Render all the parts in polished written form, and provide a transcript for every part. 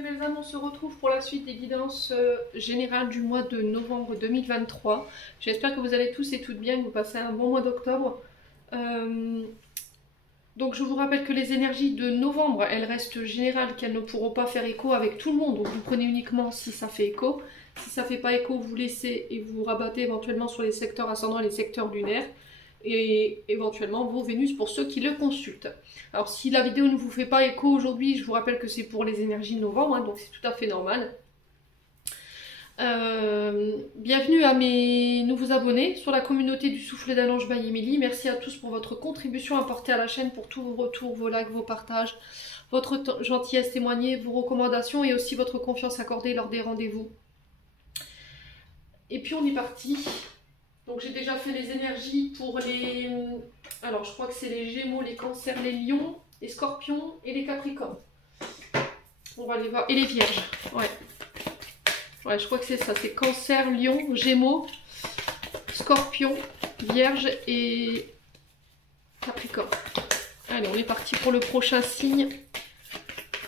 mes belles âmes, on se retrouve pour la suite des guidances générales du mois de novembre 2023. J'espère que vous allez tous et toutes bien, que vous passez un bon mois d'octobre. Donc je vous rappelle que les énergies de novembre, elles restent générales, qu'elles ne pourront pas faire écho avec tout le monde. Donc vous prenez uniquement si ça fait écho. Si ça ne fait pas écho, vous laissez et vous rabattez éventuellement sur les secteurs ascendants et les secteurs lunaires. Et éventuellement vos Vénus pour ceux qui le consultent. Alors si la vidéo ne vous fait pas écho aujourd'hui, je vous rappelle que c'est pour les énergies de novembre, hein, donc c'est tout à fait normal. Bienvenue à mes nouveaux abonnés sur la communauté du Souffle d'un Ange by Émilie. Merci à tous pour votre contribution apportée à la chaîne, pour tous vos retours, vos likes, vos partages, votre gentillesse témoignée, vos recommandations et aussi votre confiance accordée lors des rendez-vous. Et puis on est parti. Donc j'ai déjà fait les énergies pour les... Alors je crois que c'est les Gémeaux, les Cancers, les Lions, les Scorpions et les Capricornes. On va aller voir. Et les Vierges. Ouais, je crois que c'est ça. C'est Cancer, Lion, Gémeaux, Scorpion, Vierge et Capricorne. Allez, on est parti pour le prochain signe.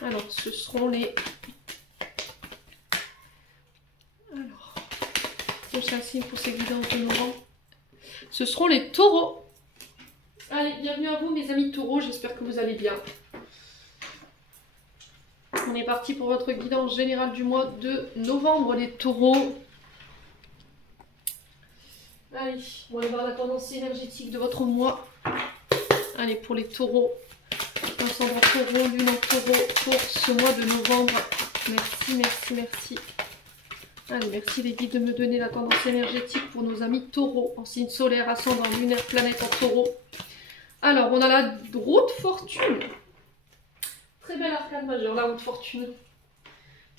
Alors, ce seront les... Prochain signe pour ces guidances de novembre. Ce seront les taureaux. Allez, bienvenue à vous mes amis taureaux, j'espère que vous allez bien. On est parti pour votre guidance générale du mois de novembre, les taureaux. Allez, on va voir la tendance énergétique de votre mois. Allez, pour les taureaux, ascendant taureau, lune en taureau, pour ce mois de novembre. Merci, merci, merci. Allez, merci les guides de me donner la tendance énergétique pour nos amis taureaux, en signe solaire, ascendant, lunaire, planète en taureau. Alors, on a la roue de fortune. Très belle arcane majeure, la roue de fortune.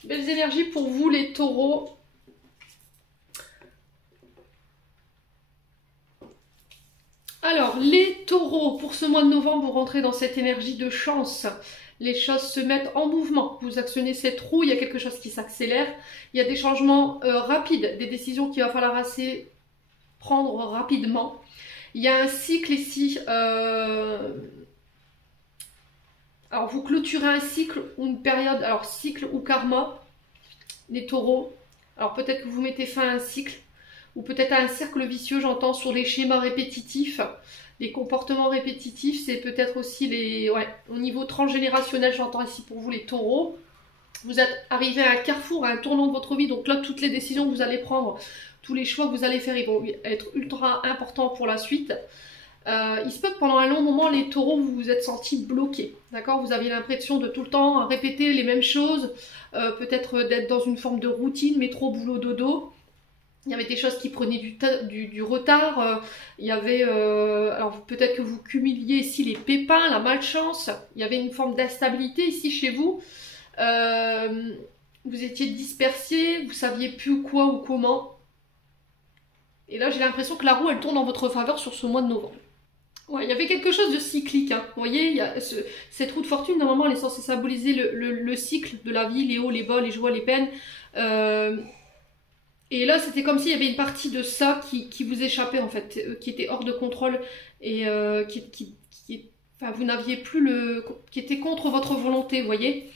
Belles énergies pour vous les taureaux. Alors, les taureaux, pour ce mois de novembre, vous rentrez dans cette énergie de chance. Les choses se mettent en mouvement. Vous actionnez cette roue, il y a quelque chose qui s'accélère. Il y a des changements rapides, des décisions qu'il va falloir prendre rapidement. Il y a un cycle ici. Alors, vous clôturez un cycle ou une période, alors cycle ou karma, les taureaux. Alors, peut-être que vous mettez fin à un cycle ou peut-être à un cercle vicieux, j'entends, sur des schémas répétitifs. Les comportements répétitifs, c'est peut-être aussi les... Ouais, au niveau transgénérationnel, j'entends ici pour vous les taureaux. Vous êtes arrivé à un carrefour, à un tournant de votre vie. Donc là, toutes les décisions que vous allez prendre, tous les choix que vous allez faire, ils vont être ultra importants pour la suite. Il se peut que pendant un long moment, les taureaux, vous vous êtes sentis bloqués. D'accord? Vous aviez l'impression de tout le temps répéter les mêmes choses. Peut-être d'être dans une forme de routine, métro, boulot, dodo. Il y avait des choses qui prenaient du retard. Il y avait, alors peut-être que vous cumuliez ici les pépins, la malchance. Il y avait une forme d'instabilité ici chez vous. Vous étiez dispersé, vous saviez plus quoi ou comment. Et là, j'ai l'impression que la roue, elle tourne en votre faveur sur ce mois de novembre. Ouais, il y avait quelque chose de cyclique. Hein. Vous voyez, il y a cette roue de fortune, normalement, elle est censée symboliser le cycle de la vie, les hauts, les bas, les joies, les peines. Et là, c'était comme s'il y avait une partie de ça qui vous échappait, en fait, qui était hors de contrôle et enfin, vous n'aviez plus le... qui était contre votre volonté, vous voyez.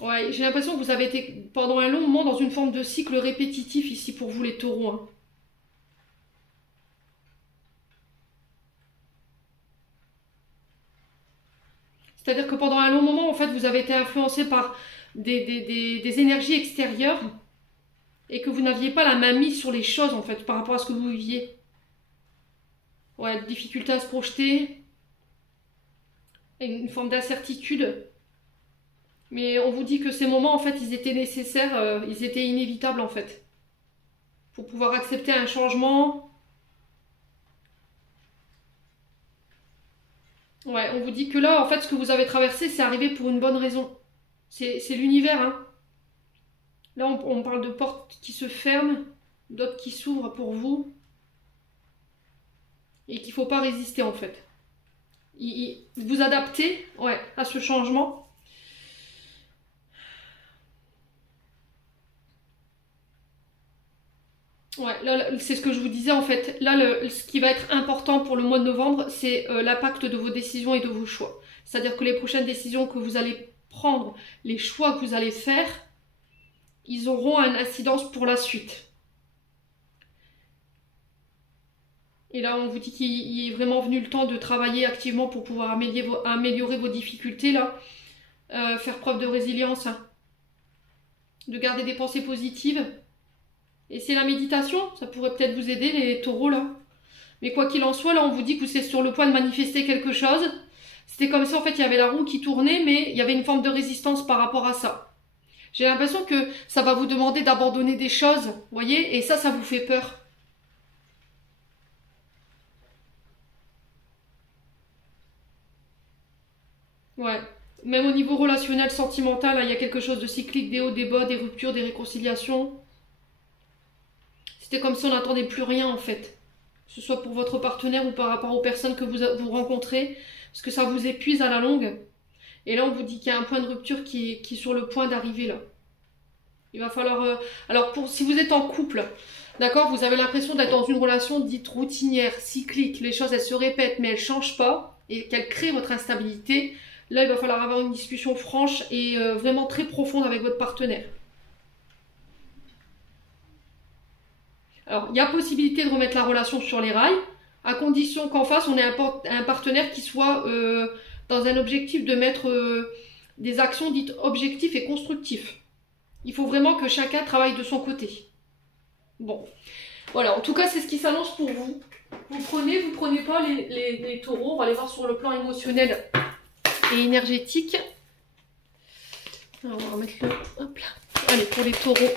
Ouais, j'ai l'impression que vous avez été pendant un long moment dans une forme de cycle répétitif ici pour vous les taureaux. Hein. C'est-à-dire que pendant un long moment, en fait, vous avez été influencé par des énergies extérieures et que vous n'aviez pas la main mise sur les choses, en fait, par rapport à ce que vous viviez. Ouais, difficulté à se projeter, et une forme d'incertitude. Mais on vous dit que ces moments, en fait, ils étaient nécessaires, ils étaient inévitables, en fait. Pour pouvoir accepter un changement. Ouais, on vous dit que là, en fait, ce que vous avez traversé, c'est arrivé pour une bonne raison. C'est l'univers, hein. Là, on parle de portes qui se ferment, d'autres qui s'ouvrent pour vous. Et qu'il ne faut pas résister, en fait. Vous adaptez, ouais, à ce changement. Ouais, là, c'est ce que je vous disais en fait. Là, ce qui va être important pour le mois de novembre, c'est l'impact de vos décisions et de vos choix. C'est-à-dire que les prochaines décisions que vous allez prendre, les choix que vous allez faire, ils auront une incidence pour la suite. Et là, on vous dit qu'il est vraiment venu le temps de travailler activement pour pouvoir améliorer vos difficultés, là. Faire preuve de résilience, hein. De garder des pensées positives. Et c'est la méditation, ça pourrait peut-être vous aider, les taureaux, là. Mais quoi qu'il en soit, là, on vous dit que vous êtes sur le point de manifester quelque chose. C'était comme ça, en fait, il y avait la roue qui tournait, mais il y avait une forme de résistance par rapport à ça. J'ai l'impression que ça va vous demander d'abandonner des choses, vous voyez, et ça vous fait peur. Ouais. Même au niveau relationnel, sentimental, là, il y a quelque chose de cyclique, des hauts, des bas, des ruptures, des réconciliations. C'était comme si on n'attendait plus rien, en fait. Que ce soit pour votre partenaire ou par rapport aux personnes que vous rencontrez, parce que ça vous épuise à la longue. Et là, on vous dit qu'il y a un point de rupture qui est sur le point d'arriver, là. Il va falloir... Alors, si vous êtes en couple, d'accord, vous avez l'impression d'être dans une relation dite routinière, cyclique, les choses, elles se répètent, mais elles ne changent pas, et qu'elles créent votre instabilité. Là, il va falloir avoir une discussion franche et vraiment très profonde avec votre partenaire. Alors, il y a possibilité de remettre la relation sur les rails, à condition qu'en face, on ait un partenaire qui soit dans un objectif de mettre des actions dites objectives et constructives. Il faut vraiment que chacun travaille de son côté. Bon, voilà, en tout cas, c'est ce qui s'annonce pour vous. Vous prenez pas les taureaux, on va les voir sur le plan émotionnel et énergétique. Alors, on va remettre le... Hop là. Allez, pour les taureaux,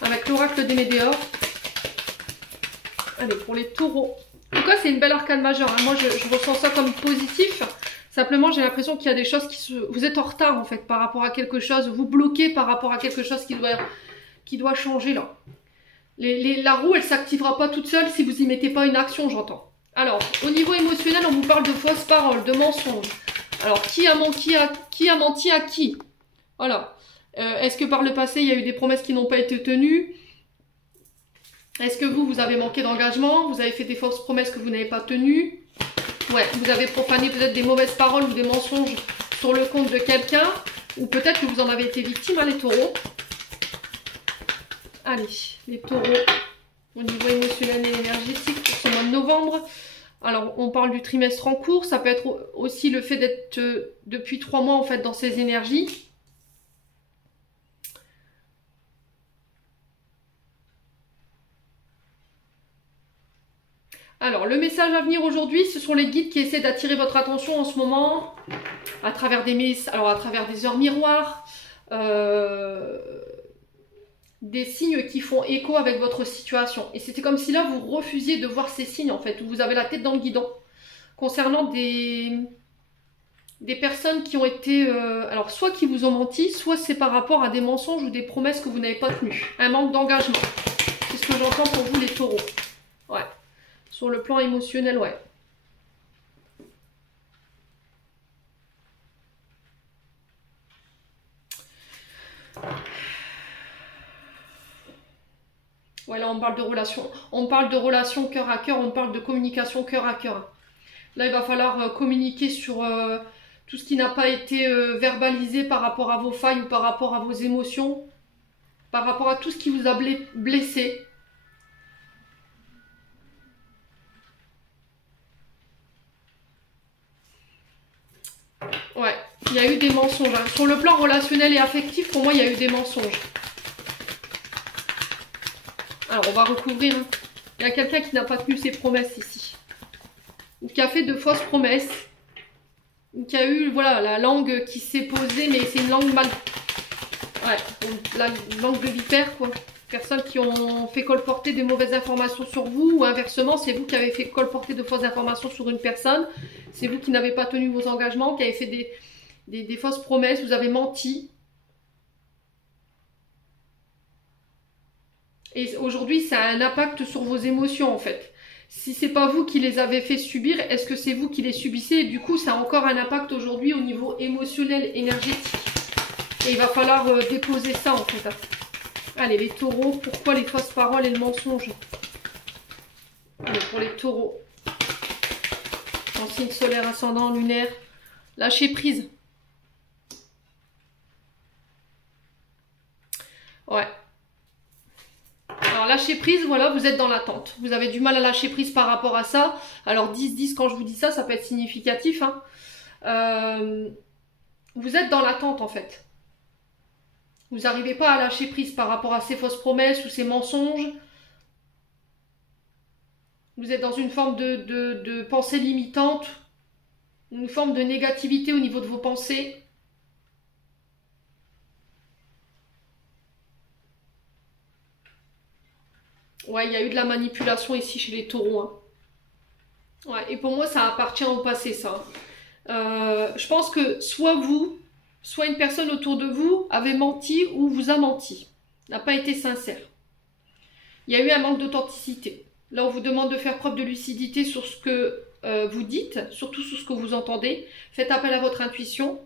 avec l'oracle des Médéors. Allez, pour les taureaux. En tout cas, c'est une belle arcane majeure, hein. Moi, je ressens ça comme positif. Simplement, j'ai l'impression qu'il y a des choses vous êtes en retard, en fait, par rapport à quelque chose. Vous bloquez par rapport à quelque chose qui doit changer, là. La roue, elle ne s'activera pas toute seule si vous n'y mettez pas une action, j'entends. Alors, au niveau émotionnel, on vous parle de fausses paroles, de mensonges. Alors, qui a menti à qui? Voilà. Est-ce que par le passé, il y a eu des promesses qui n'ont pas été tenues? Est-ce que vous avez manqué d'engagement? Vous avez fait des fausses promesses que vous n'avez pas tenues? Ouais, vous avez profané peut-être des mauvaises paroles ou des mensonges sur le compte de quelqu'un. Ou peut-être que vous en avez été victime, hein, les taureaux. Allez, les taureaux, au niveau émotionnel et énergétique pour ce mois de novembre. Alors, on parle du trimestre en cours. Ça peut être aussi le fait d'être depuis 3 mois, en fait, dans ces énergies. Alors, le message à venir aujourd'hui, ce sont les guides qui essaient d'attirer votre attention en ce moment, à travers à travers des heures miroirs, des signes qui font écho avec votre situation. Et c'était comme si là, vous refusiez de voir ces signes, en fait, où vous avez la tête dans le guidon, concernant des personnes qui ont été, alors soit qui vous ont menti, soit c'est par rapport à des mensonges ou des promesses que vous n'avez pas tenues. Un manque d'engagement. C'est ce que j'entends pour vous, les taureaux. Ouais. Sur le plan émotionnel, ouais. Ouais, là, on parle de relation. On parle de relation cœur à cœur, on parle de communication cœur à cœur. Là, il va falloir communiquer sur tout ce qui n'a pas été verbalisé par rapport à vos failles ou par rapport à vos émotions, par rapport à tout ce qui vous a blessé. Ouais, il y a eu des mensonges. Hein. Sur le plan relationnel et affectif, pour moi, il y a eu des mensonges. Alors, on va recouvrir. Hein. Il y a quelqu'un qui n'a pas tenu ses promesses ici. Ou qui a fait de fausses promesses. Ou qui a eu, voilà, la langue qui s'est posée, mais c'est une langue mal... Ouais, la langue de vipère, quoi. Personnes qui ont fait colporter des mauvaises informations sur vous, ou inversement, c'est vous qui avez fait colporter de fausses informations sur une personne. C'est vous qui n'avez pas tenu vos engagements, qui avez fait des fausses promesses, vous avez menti. Et aujourd'hui, ça a un impact sur vos émotions, en fait. Si c'est pas vous qui les avez fait subir, est-ce que c'est vous qui les subissez? Et du coup, ça a encore un impact aujourd'hui au niveau émotionnel, énergétique. Et il va falloir déposer ça, en fait. Allez, les taureaux, pourquoi les fausses paroles et le mensonge? Allez, pour les taureaux. En signe solaire, ascendant, lunaire. Lâcher prise. Ouais. Alors, lâcher prise, voilà, vous êtes dans l'attente. Vous avez du mal à lâcher prise par rapport à ça. Alors, 10-10, quand je vous dis ça, ça peut être significatif. Hein. Vous êtes dans l'attente, en fait. Vous n'arrivez pas à lâcher prise par rapport à ces fausses promesses ou ces mensonges. Vous êtes dans une forme de pensée limitante, une forme de négativité au niveau de vos pensées. Ouais, il y a eu de la manipulation ici chez les taureaux. Hein. Ouais, et pour moi, ça appartient au passé, ça. Je pense que soit vous, soit une personne autour de vous avait menti ou vous a menti. N'a pas été sincère. Il y a eu un manque d'authenticité. Là, on vous demande de faire preuve de lucidité sur ce que vous dites, surtout sur ce que vous entendez. Faites appel à votre intuition.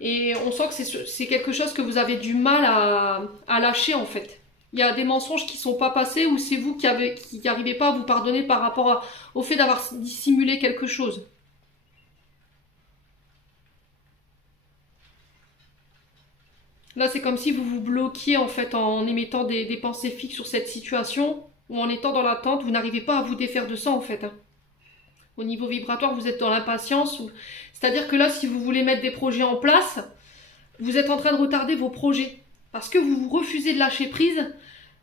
Et on sent que c'est quelque chose que vous avez du mal à lâcher, en fait. Il y a des mensonges qui ne sont pas passés ou c'est vous qui n'arrivez pas à vous pardonner par rapport au fait d'avoir dissimulé quelque chose. Là, c'est comme si vous vous bloquiez en fait en émettant des pensées fixes sur cette situation ou en étant dans l'attente. Vous n'arrivez pas à vous défaire de ça en fait. Hein. Au niveau vibratoire, vous êtes dans l'impatience. C'est-à-dire que là, si vous voulez mettre des projets en place, vous êtes en train de retarder vos projets. Parce que vous vous refusez de lâcher prise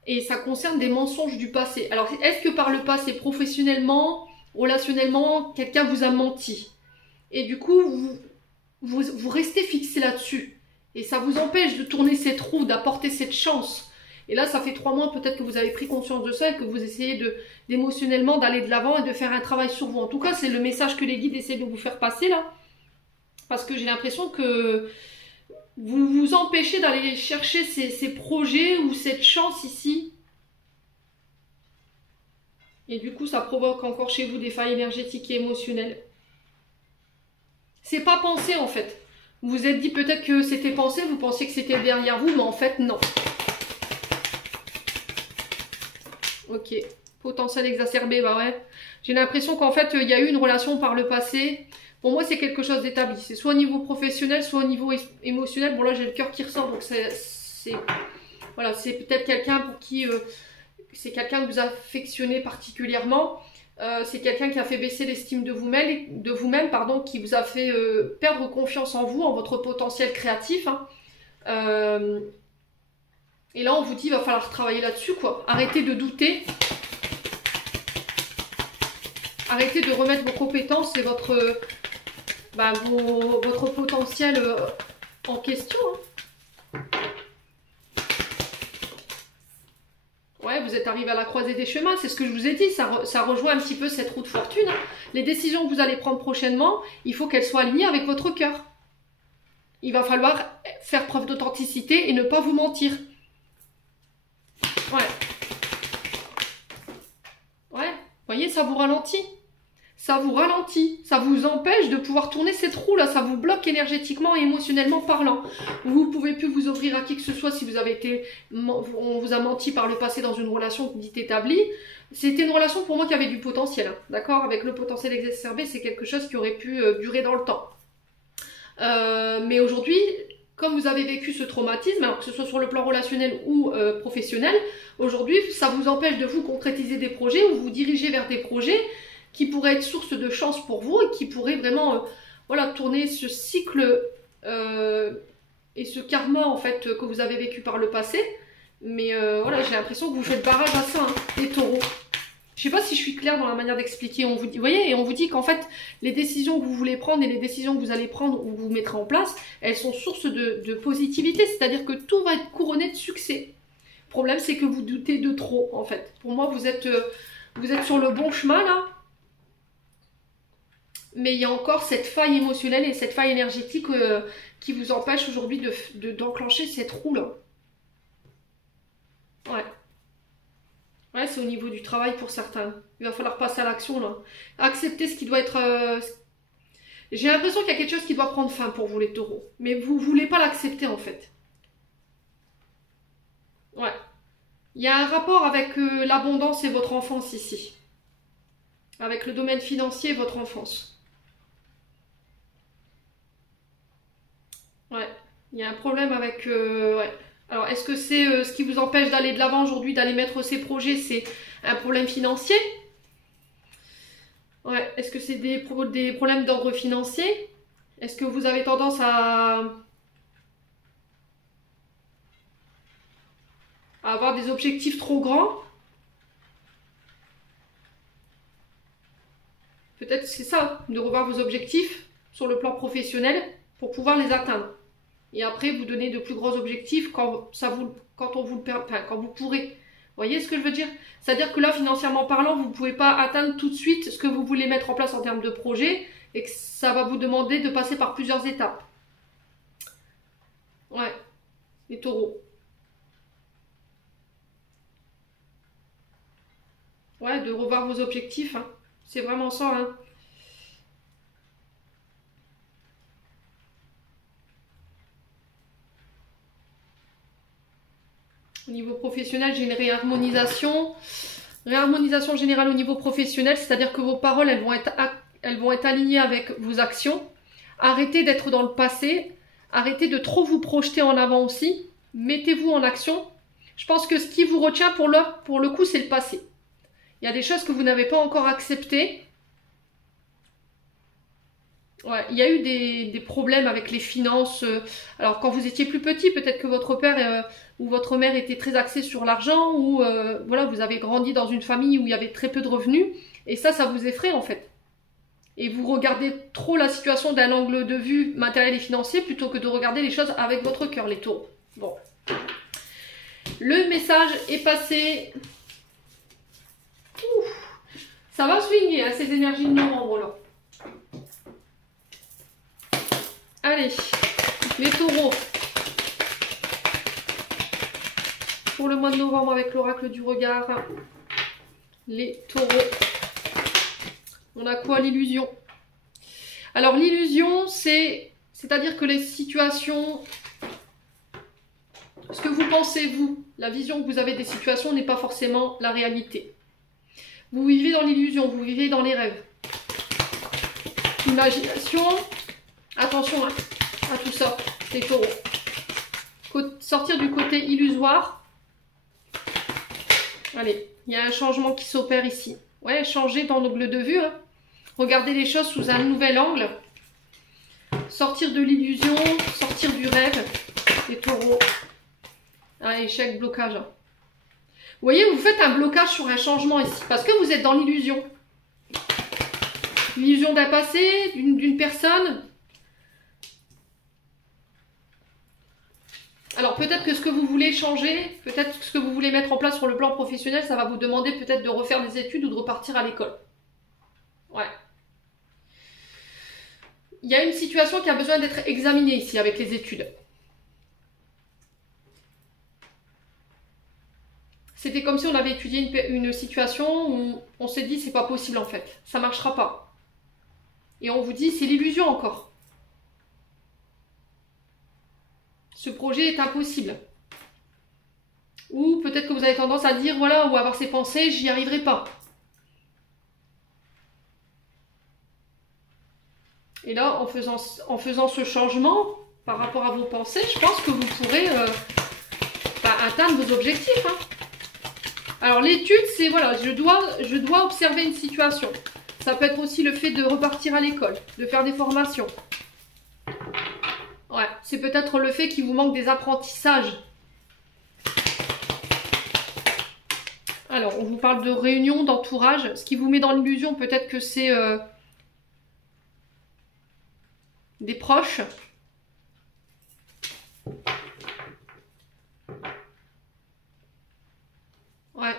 et ça concerne des mensonges du passé. Alors, est-ce que par le passé, professionnellement, relationnellement, quelqu'un vous a menti? Et du coup, vous restez fixé là-dessus. Et ça vous empêche de tourner cette roue, d'apporter cette chance. Et là, ça fait 3 mois peut-être que vous avez pris conscience de ça et que vous essayez d'émotionnellement d'aller de l'avant et de faire un travail sur vous. En tout cas, c'est le message que les guides essaient de vous faire passer là. Parce que j'ai l'impression que vous vous empêchez d'aller chercher ces projets ou cette chance ici. Et du coup, ça provoque encore chez vous des failles énergétiques et émotionnelles. C'est pas pensé en fait. Vous vous êtes dit peut-être que c'était pensé, vous pensiez que c'était derrière vous, mais en fait non. Ok. Potentiel exacerbé, bah ouais. J'ai l'impression qu'en fait, il y a eu une relation par le passé. Pour moi, c'est quelque chose d'établi. C'est soit au niveau professionnel, soit au niveau émotionnel. Bon, là, j'ai le cœur qui ressort, donc voilà, c'est peut-être quelqu'un pour qui... c'est quelqu'un que vous affectionnez particulièrement. C'est quelqu'un qui a fait baisser l'estime de vous-même, pardon, qui vous a fait perdre confiance en vous, en votre potentiel créatif. Hein. Et là, on vous dit, il va falloir travailler là-dessus, quoi. Arrêtez de douter. Arrêtez de remettre vos compétences et votre potentiel en question. Hein. Ouais, vous êtes arrivé à la croisée des chemins, c'est ce que je vous ai dit, ça rejoint un petit peu cette roue de fortune. Hein. Les décisions que vous allez prendre prochainement, il faut qu'elles soient alignées avec votre cœur. Il va falloir faire preuve d'authenticité et ne pas vous mentir. Ouais. Ouais, vous voyez, ça vous ralentit. Ça vous ralentit, ça vous empêche de pouvoir tourner cette roue là, ça vous bloque énergétiquement et émotionnellement parlant. Vous ne pouvez plus vous ouvrir à qui que ce soit si vous avez on vous a menti par le passé dans une relation dite établie. C'était une relation pour moi qui avait du potentiel, hein, d'accord? Avec le potentiel exacerbé, c'est quelque chose qui aurait pu durer dans le temps. Mais aujourd'hui, comme vous avez vécu ce traumatisme, alors que ce soit sur le plan relationnel ou professionnel, aujourd'hui, ça vous empêche de vous concrétiser des projets ou vous diriger vers des projets qui pourrait être source de chance pour vous et qui pourrait vraiment voilà, tourner ce cycle et ce karma en fait que vous avez vécu par le passé. Mais voilà, j'ai l'impression que vous faites barrage à ça, hein, les taureaux. Je sais pas si je suis claire dans la manière d'expliquer. On vous dit, vous voyez, et on vous dit qu'en fait, les décisions que vous voulez prendre et les décisions que vous allez prendre ou vous mettrez en place, elles sont source de positivité. C'est-à-dire que tout va être couronné de succès. Le problème, c'est que vous doutez de trop, en fait. Pour moi, vous êtes sur le bon chemin, là. Mais il y a encore cette faille émotionnelle et cette faille énergétique qui vous empêche aujourd'hui d'enclencher cette roue-là. Ouais. Ouais, c'est au niveau du travail pour certains. Il va falloir passer à l'action, là. Accepter ce qui doit être... J'ai l'impression qu'il y a quelque chose qui doit prendre fin pour vous, les taureaux. Mais vous ne voulez pas l'accepter, en fait. Il y a un rapport avec l'abondance et votre enfance ici. Avec le domaine financier et votre enfance. Ouais, il y a un problème avec... ouais. Alors, est-ce que c'est ce qui vous empêche d'aller de l'avant aujourd'hui, d'aller mettre ces projets, c'est un problème financier? Ouais, est-ce que c'est des problèmes d'ordre financier? Est-ce que vous avez tendance à avoir des objectifs trop grands? Peut-être c'est ça, de revoir vos objectifs sur le plan professionnel pour pouvoir les atteindre. Et après, vous donner de plus gros objectifs quand on vous le enfin, quand vous pourrez. Vous voyez ce que je veux dire? C'est-à-dire que là, financièrement parlant, vous ne pouvez pas atteindre tout de suite ce que vous voulez mettre en place en termes de projet et que ça va vous demander de passer par plusieurs étapes. Ouais, les taureaux. Ouais, de revoir vos objectifs, hein. C'est vraiment ça, hein. Au niveau professionnel, j'ai une réharmonisation. Réharmonisation générale au niveau professionnel, c'est-à-dire que vos paroles, elles vont être alignées avec vos actions. Arrêtez d'être dans le passé. Arrêtez de trop vous projeter en avant aussi. Mettez-vous en action. Je pense que ce qui vous retient pour le coup, c'est le passé. Il y a des choses que vous n'avez pas encore acceptées. Ouais, il y a eu des problèmes avec les finances. Alors, quand vous étiez plus petit, peut-être que votre père ou votre mère était très axé sur l'argent, ou voilà, vous avez grandi dans une famille où il y avait très peu de revenus, et ça vous effraie en fait. Et vous regardez trop la situation d'un angle de vue matériel et financier plutôt que de regarder les choses avec votre cœur, les taureaux. Bon. Le message est passé. Ouf. Ça va swinguer, hein, ces énergies de novembre là. Allez, les taureaux. Pour le mois de novembre avec l'oracle du regard. Les taureaux. On a quoi? L'illusion. Alors l'illusion, c'est-à-dire que les situations, ce que vous pensez vous, la vision que vous avez des situations n'est pas forcément la réalité. Vous vivez dans l'illusion, vous vivez dans les rêves. Imagination. Attention à tout ça, les taureaux. Sortir du côté illusoire. Allez, il y a un changement qui s'opère ici. Ouais, changer d'angle de vue. Hein. Regardez les choses sous un nouvel angle. Sortir de l'illusion, sortir du rêve. Les taureaux. Ah, échec, blocage. Hein. Vous voyez, vous faites un blocage sur un changement ici. Parce que vous êtes dans l'illusion. L'illusion d'un passé, d'une personne. Alors peut-être que ce que vous voulez changer, peut-être que ce que vous voulez mettre en place sur le plan professionnel, ça va vous demander peut-être de refaire des études ou de repartir à l'école. Ouais. Il y a une situation qui a besoin d'être examinée ici avec les études. C'était comme si on avait étudié une situation où on s'est dit c'est pas possible en fait, ça marchera pas. Et on vous dit c'est l'illusion encore. Ce projet est impossible. Ou peut-être que vous avez tendance à dire, voilà, ou avoir ces pensées, j'y arriverai pas. Et là, en faisant ce changement par rapport à vos pensées, je pense que vous pourrez atteindre vos objectifs. Hein. Alors l'étude, c'est, voilà, je dois observer une situation. Ça peut être aussi le fait de repartir à l'école, de faire des formations. Ouais, c'est peut-être le fait qu'il vous manque des apprentissages. Alors, on vous parle de réunion, d'entourage. Ce qui vous met dans l'illusion, peut-être que c'est des proches. Ouais.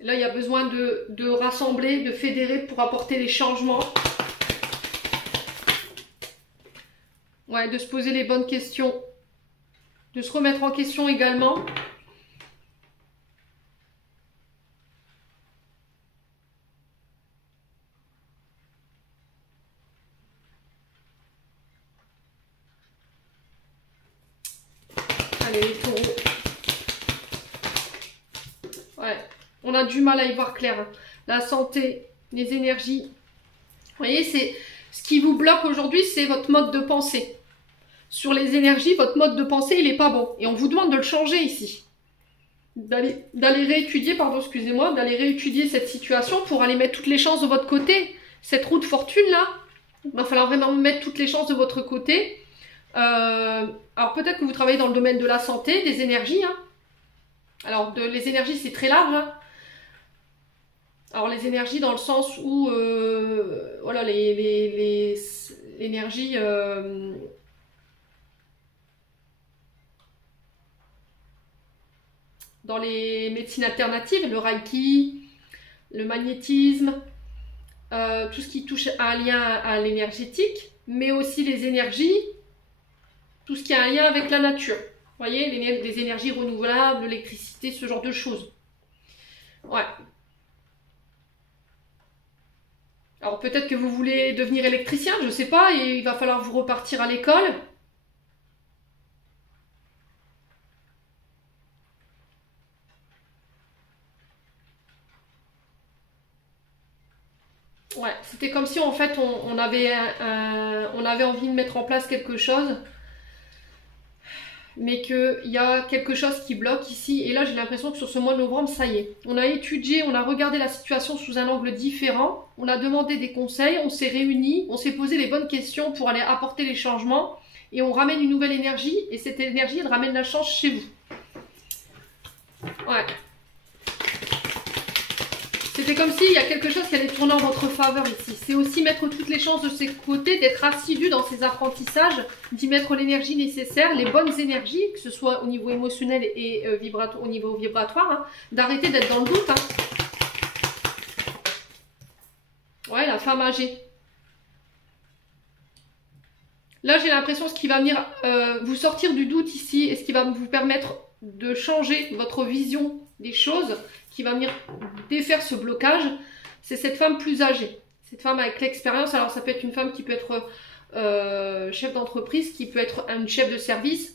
Là, il y a besoin de rassembler, de fédérer pour apporter les changements. Ouais, de se poser les bonnes questions. De se remettre en question également. Allez, les taureaux. On a du mal à y voir clair. Hein. La santé, les énergies. Vous voyez, c'est ce qui vous bloque aujourd'hui, c'est votre mode de pensée. Sur les énergies, votre mode de pensée, il n'est pas bon. Et on vous demande de le changer ici. D'aller réétudier, pardon, excusez-moi, d'aller réétudier cette situation pour aller mettre toutes les chances de votre côté. Cette roue de fortune là, il va falloir vraiment mettre toutes les chances de votre côté. Alors peut-être que vous travaillez dans le domaine de la santé, des énergies. Hein. Alors les énergies c'est très large. Hein. Alors les énergies dans le sens où voilà les énergies dans les médecines alternatives, le reiki, le magnétisme, tout ce qui touche un lien à l'énergétique, mais aussi les énergies, tout ce qui a un lien avec la nature. Vous voyez, les énergies renouvelables, l'électricité, ce genre de choses. Ouais. Alors peut-être que vous voulez devenir électricien, je sais pas, et il va falloir vous repartir à l'école. Ouais, c'était comme si en fait on avait on avait envie de mettre en place quelque chose, mais qu'il y a quelque chose qui bloque ici. Et là j'ai l'impression que sur ce mois de novembre, ça y est. On a étudié, on a regardé la situation sous un angle différent, on a demandé des conseils, on s'est réunis, on s'est posé les bonnes questions pour aller apporter les changements, et on ramène une nouvelle énergie, et cette énergie elle ramène la chance chez vous. Ouais. C'était comme s'il y a quelque chose qui allait tourner en votre faveur ici. C'est aussi mettre toutes les chances de ses côtés, d'être assidu dans ses apprentissages, d'y mettre l'énergie nécessaire, les bonnes énergies, que ce soit au niveau émotionnel et au niveau vibratoire, hein, d'arrêter d'être dans le doute. Hein. Ouais, la femme âgée. Là, j'ai l'impression ce qui va venir vous sortir du doute ici et ce qui va vous permettre de changer votre vision des choses, qui va venir défaire ce blocage, c'est cette femme plus âgée. Cette femme avec l'expérience, alors ça peut être une femme qui peut être chef d'entreprise, qui peut être un chef de service.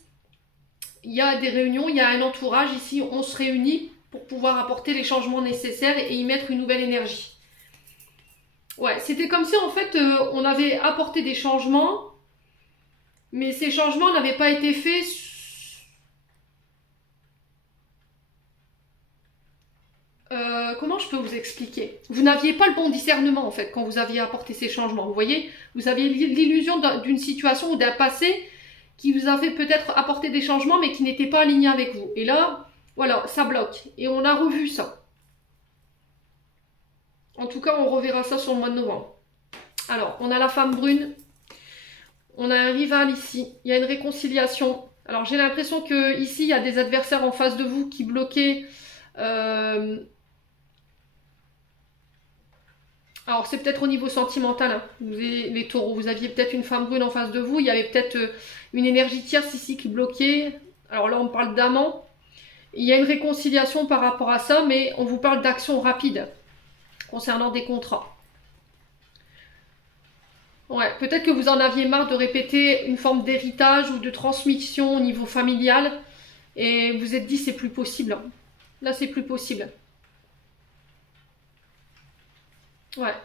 Il y a des réunions, il y a un entourage ici, on se réunit pour pouvoir apporter les changements nécessaires et y mettre une nouvelle énergie. Ouais, c'était comme si en fait on avait apporté des changements, mais ces changements n'avaient pas été faits. Comment je peux vous expliquer? Vous n'aviez pas le bon discernement en fait quand vous aviez apporté ces changements. Vous voyez, vous aviez l'illusion d'une situation ou d'un passé qui vous a fait peut-être apporter des changements mais qui n'étaient pas alignés avec vous. Et là, voilà, ça bloque. Et on a revu ça. En tout cas, on reverra ça sur le mois de novembre. Alors, on a la femme brune. On a un rival ici. Il y a une réconciliation. Alors, j'ai l'impression que ici, il y a des adversaires en face de vous qui bloquaient. Alors c'est peut-être au niveau sentimental, hein. Les taureaux, vous aviez peut-être une femme brune en face de vous, il y avait peut-être une énergie tierce ici qui bloquait. Alors là on parle d'amant, il y a une réconciliation par rapport à ça, mais on vous parle d'action rapide concernant des contrats. Ouais, peut-être que vous en aviez marre de répéter une forme d'héritage ou de transmission au niveau familial, et vous vous êtes dit c'est plus possible, hein. Là c'est plus possible. Ouais.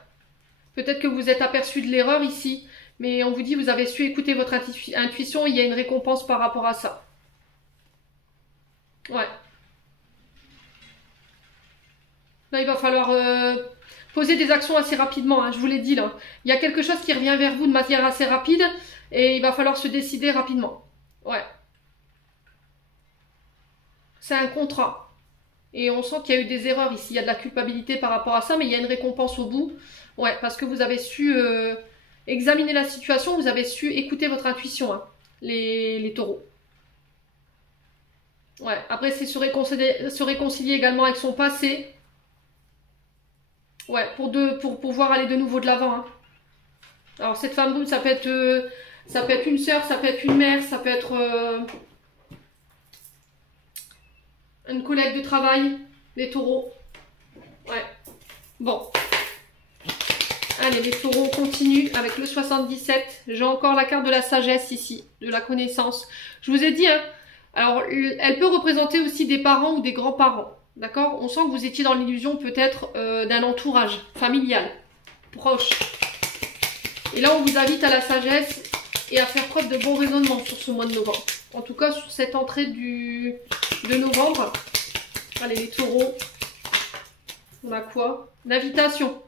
Peut-être que vous êtes aperçu de l'erreur ici, mais on vous dit vous avez su écouter votre intuition, il y a une récompense par rapport à ça. Ouais. Là, il va falloir poser des actions assez rapidement, hein, je vous l'ai dit là. Il y a quelque chose qui revient vers vous de manière assez rapide et il va falloir se décider rapidement. Ouais. C'est un contrat. Et on sent qu'il y a eu des erreurs ici, il y a de la culpabilité par rapport à ça, mais il y a une récompense au bout. Ouais, parce que vous avez su examiner la situation, vous avez su écouter votre intuition, hein, les taureaux. Ouais, après c'est se réconcilier également avec son passé. Ouais, pour pouvoir aller de nouveau de l'avant. Hein. Alors cette femme brune, ça peut être une sœur, ça peut être une mère, ça peut être une collègue de travail, les taureaux. Ouais. Bon. Allez, les taureaux, on continue avec le 77. J'ai encore la carte de la sagesse ici, de la connaissance. Je vous ai dit, hein, alors elle peut représenter aussi des parents ou des grands-parents. D'accord? On sent que vous étiez dans l'illusion peut-être d'un entourage familial, proche. Et là, on vous invite à la sagesse et à faire preuve de bon raisonnement sur ce mois de novembre. En tout cas, sur cette entrée de novembre. Allez, les taureaux. On a quoi? L'invitation.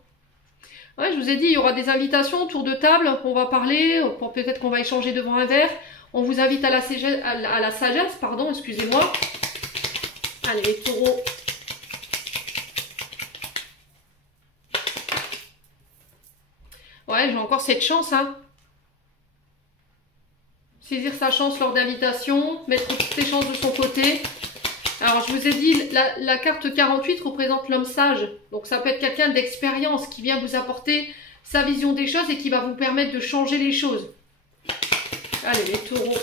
Ouais, je vous ai dit, il y aura des invitations autour de table. On va parler, peut-être qu'on va échanger devant un verre. On vous invite à la sagesse, pardon, excusez-moi. Allez, les taureaux. Ouais, j'ai encore cette chance, hein. Saisir sa chance lors d'invitation, mettre toutes ses chances de son côté. Alors, je vous ai dit, la carte 48 représente l'homme sage. Donc, ça peut être quelqu'un d'expérience qui vient vous apporter sa vision des choses et qui va vous permettre de changer les choses. Allez, les taureaux.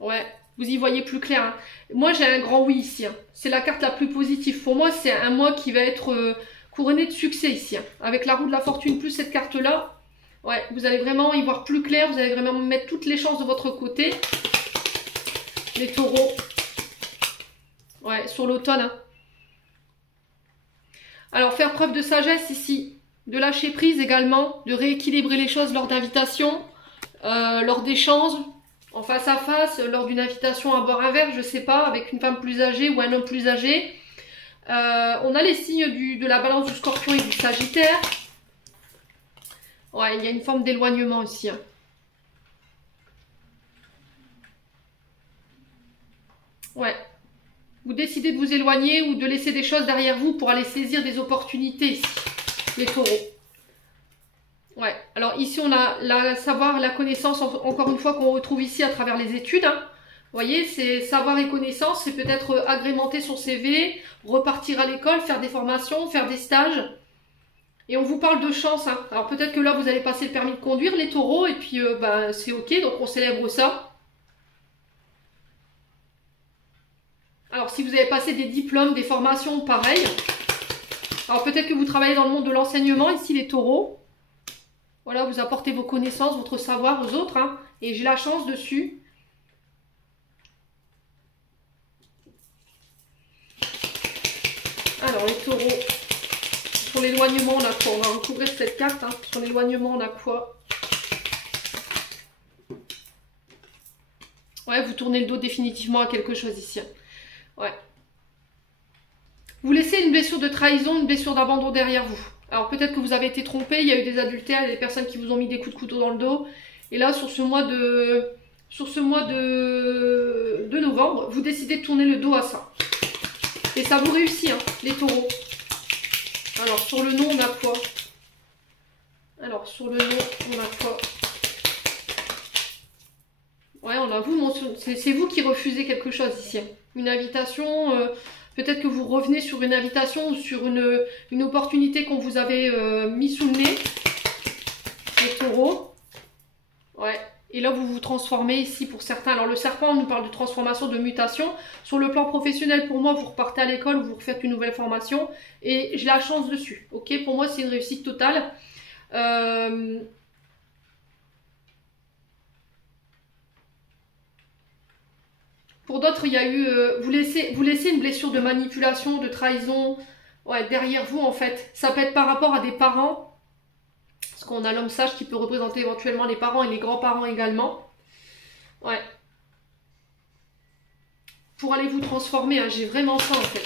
Ouais, vous y voyez plus clair, hein. Moi, j'ai un grand oui ici, hein. C'est la carte la plus positive. Pour moi, c'est un mois qui va être couronné de succès ici, hein. Avec la roue de la fortune plus cette carte-là, ouais, vous allez vraiment y voir plus clair. Vous allez vraiment mettre toutes les chances de votre côté. Les taureaux. Ouais, sur l'automne, hein. Alors, faire preuve de sagesse ici. De lâcher prise également. De rééquilibrer les choses lors d'invitations. Lors d'échanges. En face à face. Lors d'une invitation à boire un verre, je sais pas. Avec une femme plus âgée ou un homme plus âgé. On a les signes de la balance du scorpion et du sagittaire. Ouais, il y a une forme d'éloignement ici, hein. Ouais. Vous décidez de vous éloigner ou de laisser des choses derrière vous pour aller saisir des opportunités ici, les taureaux. Ouais, alors ici on a la connaissance, encore une fois, qu'on retrouve ici à travers les études, hein. Vous voyez, c'est savoir et connaissance, c'est peut-être agrémenter son CV, repartir à l'école, faire des formations, faire des stages. Et on vous parle de chance, hein. Alors peut-être que là vous allez passer le permis de conduire, les taureaux, et puis ben, c'est ok, donc on célèbre ça. Alors, si vous avez passé des diplômes, des formations, pareil. Alors, peut-être que vous travaillez dans le monde de l'enseignement, ici, les taureaux. Voilà, vous apportez vos connaissances, votre savoir aux autres, hein. Et j'ai la chance dessus. Alors, les taureaux. Sur l'éloignement, on a quoi? On va recouvrir cette carte, hein. Sur l'éloignement, on a quoi? Ouais, vous tournez le dos définitivement à quelque chose ici, hein. Ouais. Vous laissez une blessure de trahison, une blessure d'abandon derrière vous. Alors peut-être que vous avez été trompé, il y a eu des adultères, il y a des personnes qui vous ont mis des coups de couteau dans le dos. Et là, sur ce mois de novembre, vous décidez de tourner le dos à ça. Et ça vous réussit, hein, les taureaux. Alors sur le nom, on a quoi? Alors sur le nom, on a quoi? Ouais, on a vous, c'est vous qui refusez quelque chose ici, hein. Une invitation, peut-être que vous revenez sur une invitation ou sur une opportunité qu'on vous avait mis sous le nez. Les taureaux. Ouais. Et là, vous vous transformez ici pour certains. Alors, le serpent, on nous parle de transformation, de mutation. Sur le plan professionnel, pour moi, vous repartez à l'école, vous refaites une nouvelle formation. Et j'ai la chance dessus. Ok, pour moi, c'est une réussite totale. Pour d'autres, il y a eu, vous laissez une blessure de manipulation, de trahison, ouais, derrière vous en fait. Ça peut être par rapport à des parents, parce qu'on a l'homme sage qui peut représenter éventuellement les parents et les grands-parents également. Ouais. Pour aller vous transformer, hein, j'ai vraiment ça en fait.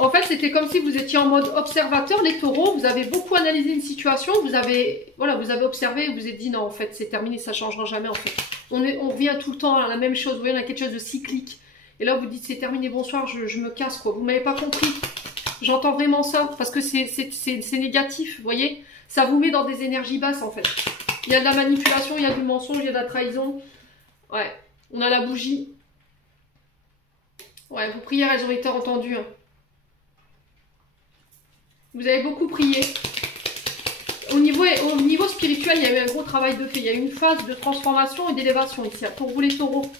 En fait, c'était comme si vous étiez en mode observateur, les taureaux. Vous avez beaucoup analysé une situation. Vous avez observé et vous vous êtes dit non, en fait, c'est terminé, ça ne changera jamais, en fait. On revient tout le temps à la même chose. Vous voyez, on a quelque chose de cyclique. Et là, vous dites, c'est terminé, bonsoir, je me casse, quoi. Vous m'avez pas compris. J'entends vraiment ça, parce que c'est négatif, vous voyez. Ça vous met dans des énergies basses, en fait. Il y a de la manipulation, il y a du mensonge, il y a de la trahison. Ouais, on a la bougie. Ouais, vos prières, elles ont été entendues, hein. Vous avez beaucoup prié. Au niveau spirituel, il y a eu un gros travail de fait. Il y a eu une phase de transformation et d'élévation ici. Pour vous les taureaux.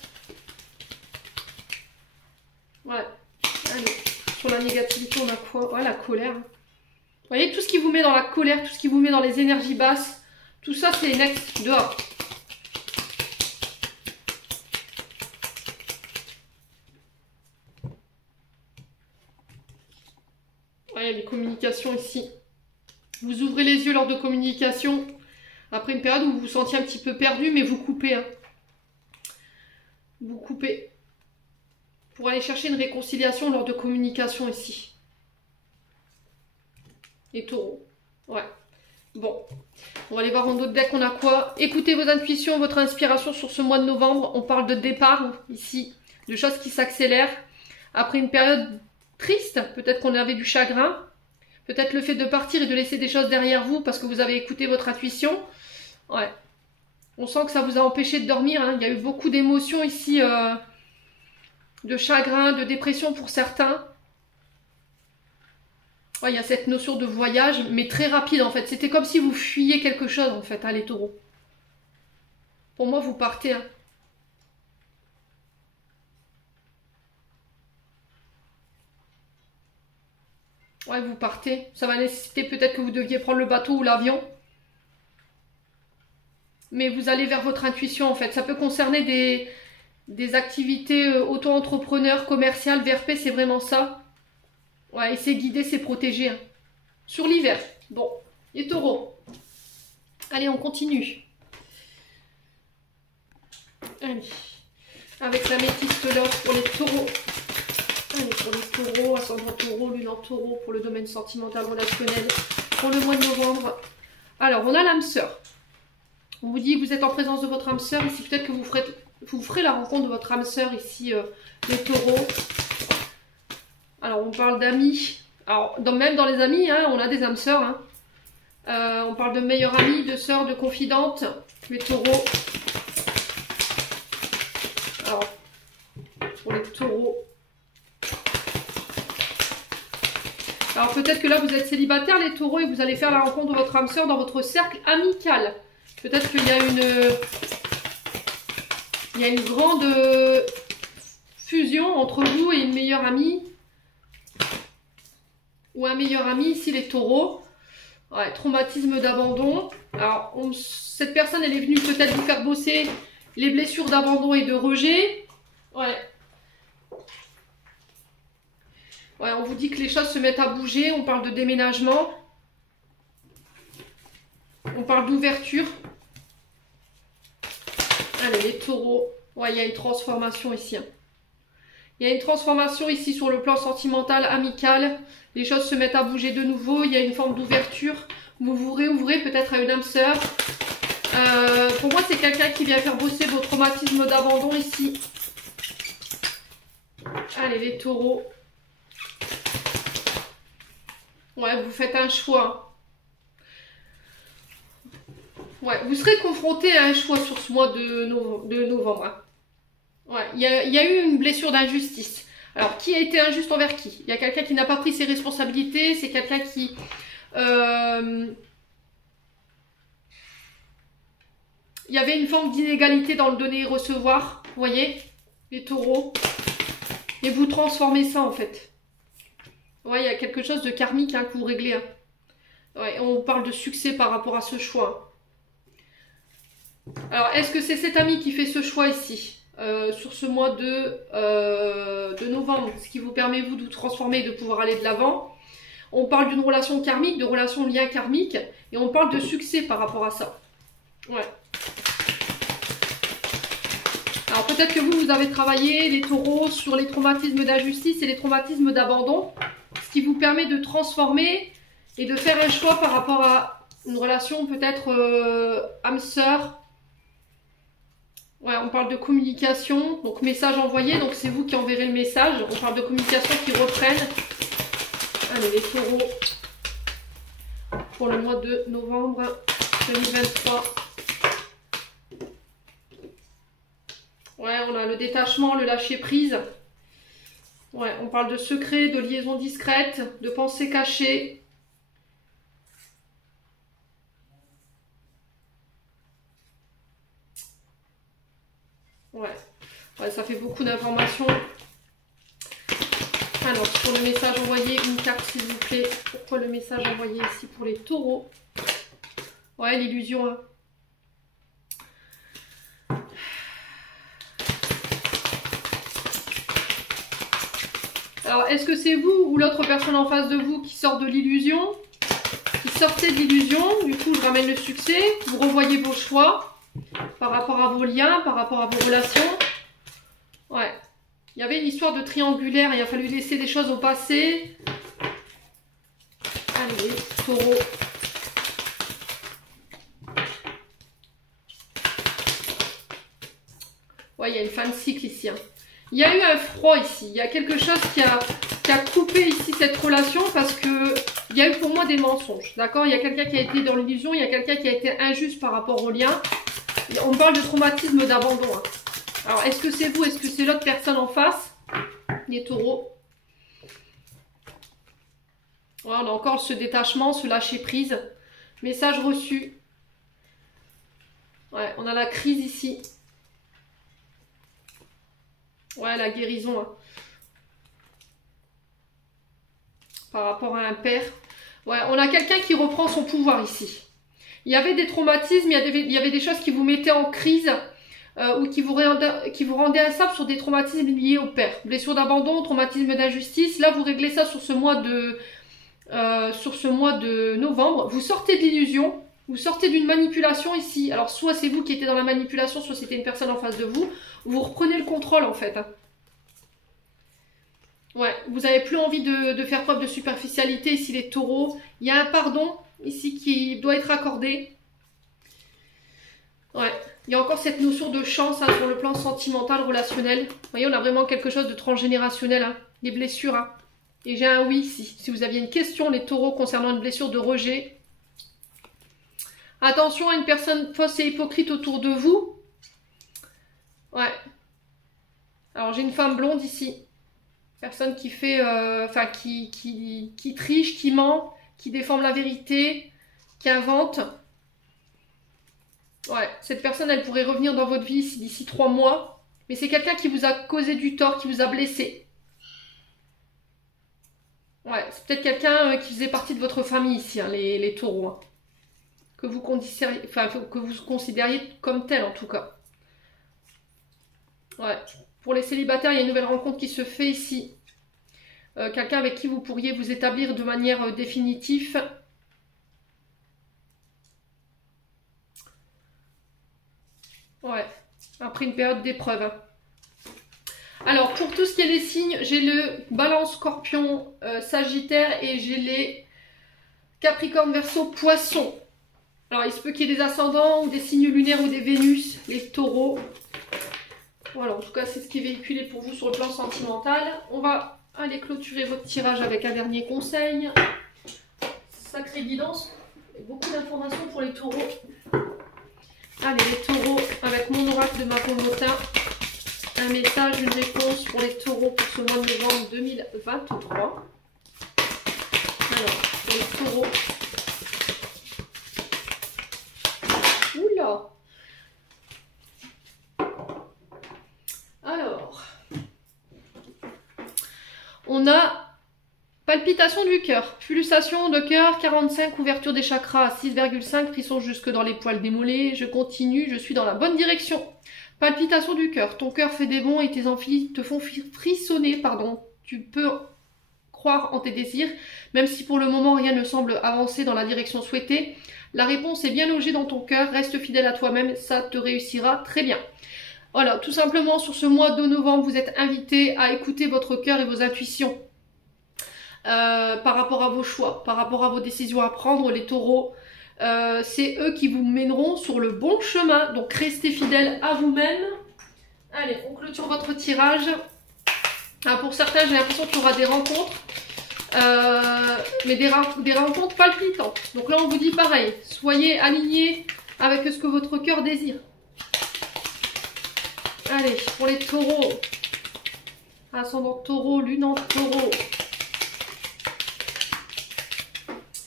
Ouais. Allez. Sur la négativité, on a quoi? Ouais, la colère. Vous voyez, tout ce qui vous met dans la colère, tout ce qui vous met dans les énergies basses, tout ça, c'est next, dehors. il y a des communications ici. Vous ouvrez les yeux lors de communication. Après une période où vous vous sentiez un petit peu perdu, mais vous coupez. Hein. Vous coupez. Pour aller chercher une réconciliation lors de communication ici. Les taureaux. Ouais. Bon. On va aller voir en d'autres decks, on a quoi? Écoutez vos intuitions, votre inspiration sur ce mois de novembre. On parle de départ ici, de choses qui s'accélèrent. Après une période triste, peut-être qu'on avait du chagrin. Peut-être le fait de partir et de laisser des choses derrière vous parce que vous avez écouté votre intuition. Ouais. On sent que ça vous a empêché de dormir. Hein. Il y a eu beaucoup d'émotions ici, de chagrin, de dépression pour certains. Ouais, il y a cette notion de voyage, mais très rapide en fait. C'était comme si vous fuyiez quelque chose en fait, hein, les taureaux. Pour moi, vous partez. Hein. Ouais, vous partez. Ça va nécessiter peut-être que vous deviez prendre le bateau ou l'avion. Mais vous allez vers votre intuition en fait. Ça peut concerner des activités auto-entrepreneurs, commerciales, VRP, c'est vraiment ça. Ouais, et c'est guider, c'est protéger. Hein. Sur l'hiver. Bon, les taureaux. Allez, on continue. Allez. Avec la métiste l'or pour les taureaux. Allez, pour les taureaux, ascendant taureau, lune en taureau, pour le domaine sentimental relationnel, pour le mois de novembre. Alors, on a l'âme sœur. On vous dit que vous êtes en présence de votre âme sœur. Ici, peut-être que vous ferez la rencontre de votre âme sœur, ici, les taureaux. Alors, on parle d'amis. Alors, même dans les amis, hein, on a des âmes sœurs. Hein. On parle de meilleures amies, de sœurs, de confidentes, les taureaux. Alors, pour les taureaux. Alors, peut-être que là, vous êtes célibataire, les taureaux, et vous allez faire la rencontre de votre âme sœur dans votre cercle amical. Peut-être qu'il y a une grande fusion entre vous et une meilleure amie. Ou un meilleur ami, ici les taureaux. Ouais, traumatisme d'abandon. Alors, cette personne, elle est venue peut-être vous faire bosser les blessures d'abandon et de rejet. Ouais. Ouais, on vous dit que les choses se mettent à bouger. On parle de déménagement. On parle d'ouverture. Allez, les taureaux. Ouais, il y a une transformation ici. Hein. Il y a une transformation ici sur le plan sentimental, amical. Les choses se mettent à bouger de nouveau. Il y a une forme d'ouverture. Vous vous réouvrez peut-être à une âme sœur. Pour moi, c'est quelqu'un qui vient faire bosser vos traumatismes d'abandon ici. Allez, les taureaux. Ouais, vous faites un choix. Ouais, vous serez confronté à un choix sur ce mois de novembre. Hein. Ouais, il y a eu une blessure d'injustice. Alors, qui a été injuste envers qui? Il y a quelqu'un qui n'a pas pris ses responsabilités, c'est quelqu'un qui... Il y avait une forme d'inégalité dans le donner et recevoir, vous voyez, les taureaux. Et vous transformez ça, en fait. Ouais, il y a quelque chose de karmique hein, que vous réglez. Hein. Ouais, on parle de succès par rapport à ce choix. Alors, est-ce que c'est cet ami qui fait ce choix ici sur ce mois de novembre, ce qui vous permet vous de vous transformer et de pouvoir aller de l'avant. On parle d'une relation karmique, de relation lien karmique, et on parle de succès par rapport à ça. Ouais. Alors peut-être que vous avez travaillé, les taureaux, sur les traumatismes d'injustice et les traumatismes d'abandon, ce qui vous permet de transformer et de faire un choix par rapport à une relation peut-être âme-sœur. Ouais, on parle de communication, donc message envoyé, donc c'est vous qui enverrez le message. On parle de communication qui reprennent. Allez, les taureaux, pour le mois de novembre 2023. Ouais, on a le détachement, le lâcher prise. Ouais, on parle de secret, de liaison discrète, de pensée cachée. Ouais. Ouais, ça fait beaucoup d'informations. Alors, pour le message envoyé, une carte s'il vous plaît. Pourquoi le message envoyé ici pour les taureaux? Ouais, l'illusion. Hein. Alors, est-ce que c'est vous ou l'autre personne en face de vous qui sort de l'illusion? Qui sortait de l'illusion, du coup je ramène le succès. Vous revoyez vos choix par rapport à vos liens, par rapport à vos relations. Ouais. Il y avait une histoire de triangulaire, il a fallu laisser des choses au passé. Allez, taureau. Ouais, il y a une fin de cycle ici. Hein. Il y a eu un froid ici. Il y a quelque chose qui a coupé ici cette relation parce que il y a eu pour moi des mensonges. D'accord? Il y a quelqu'un qui a été dans l'illusion, il y a quelqu'un qui a été injuste par rapport au lien. On parle de traumatisme d'abandon. Hein. Alors, est-ce que c'est vous? Est-ce que c'est l'autre personne en face? Les taureaux. Voilà, on a encore ce détachement, ce lâcher prise. Message reçu. Ouais, on a la crise ici. Ouais, la guérison. Hein. Par rapport à un père. Ouais, on a quelqu'un qui reprend son pouvoir ici. Il y avait des traumatismes, il y avait des choses qui vous mettaient en crise ou qui vous rendaient instable sur des traumatismes liés au père. Blessure d'abandon, traumatisme d'injustice. Là, vous réglez ça sur ce mois de novembre. Vous sortez de l'illusion. Vous sortez d'une manipulation ici. Alors, soit c'est vous qui étiez dans la manipulation, soit c'était une personne en face de vous. Vous reprenez le contrôle, en fait. Ouais, vous n'avez plus envie de faire preuve de superficialité ici, les taureaux. Il y a un pardon ici qui doit être accordé. Ouais, il y a encore cette notion de chance hein, sur le plan sentimental, relationnel. Vous voyez, on a vraiment quelque chose de transgénérationnel. Hein. Des blessures. Hein. Et j'ai un oui ici. Si vous aviez une question, les taureaux, concernant une blessure de rejet. Attention à une personne fausse et hypocrite autour de vous. Ouais. Alors, j'ai une femme blonde ici. Personne qui fait, qui triche, qui ment, qui déforme la vérité, qui invente. Ouais, cette personne, elle pourrait revenir dans votre vie d'ici 3 mois. Mais c'est quelqu'un qui vous a causé du tort, qui vous a blessé. Ouais, c'est peut-être quelqu'un qui faisait partie de votre famille ici, hein, les taureaux. Hein. Que vous considériez comme tel en tout cas. Ouais. Pour les célibataires, il y a une nouvelle rencontre qui se fait ici. Quelqu'un avec qui vous pourriez vous établir de manière définitive. Ouais, après une période d'épreuve. Hein. Alors, pour tout ce qui est les signes, j'ai le Balance, Scorpion, Sagittaire et j'ai les Capricorne, Verseau, Poisson. Alors, il se peut qu'il y ait des ascendants ou des signes lunaires ou des Vénus, les taureaux. Voilà, en tout cas, c'est ce qui est véhiculé pour vous sur le plan sentimental. On va aller clôturer votre tirage avec un dernier conseil. Sacrée guidance. Et beaucoup d'informations pour les taureaux. Allez, les taureaux, avec mon oracle de Macomotin. Un message, une réponse pour les taureaux pour ce mois de novembre 2023. Alors, pour les taureaux. Oula! Alors, on a palpitation du cœur, pulsation de cœur, 45, ouverture des chakras à 6,5, frisson jusque dans les poils des mollets, je continue, je suis dans la bonne direction. Palpitation du cœur, ton cœur fait des bonds et tes envies te font frissonner, pardon. Tu peux croire en tes désirs, même si pour le moment rien ne semble avancer dans la direction souhaitée. La réponse est bien logée dans ton cœur, reste fidèle à toi-même, ça te réussira très bien. Voilà, tout simplement sur ce mois de novembre, vous êtes invité à écouter votre cœur et vos intuitions par rapport à vos choix, par rapport à vos décisions à prendre, les taureaux. C'est eux qui vous mèneront sur le bon chemin, donc restez fidèles à vous-même. Allez, on clôture votre tirage. Alors pour certains, j'ai l'impression qu'il y aura des rencontres, mais des rencontres palpitantes. Donc là, on vous dit pareil, soyez alignés avec ce que votre cœur désire. Allez, pour les taureaux, ascendant taureau, lune en taureau.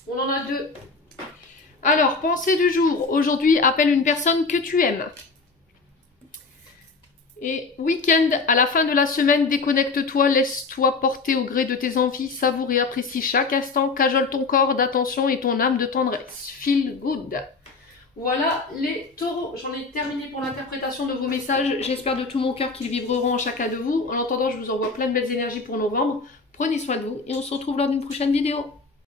On en a 2. Alors, pensée du jour. Aujourd'hui, appelle une personne que tu aimes. Et week-end, à la fin de la semaine, déconnecte-toi, laisse-toi porter au gré de tes envies, savoure et apprécie chaque instant, cajole ton corps d'attention et ton âme de tendresse. Feel good. Voilà les taureaux, j'en ai terminé pour l'interprétation de vos messages. J'espère de tout mon cœur qu'ils vibreront en chacun de vous. En attendant, je vous envoie plein de belles énergies pour novembre. Prenez soin de vous et on se retrouve lors d'une prochaine vidéo.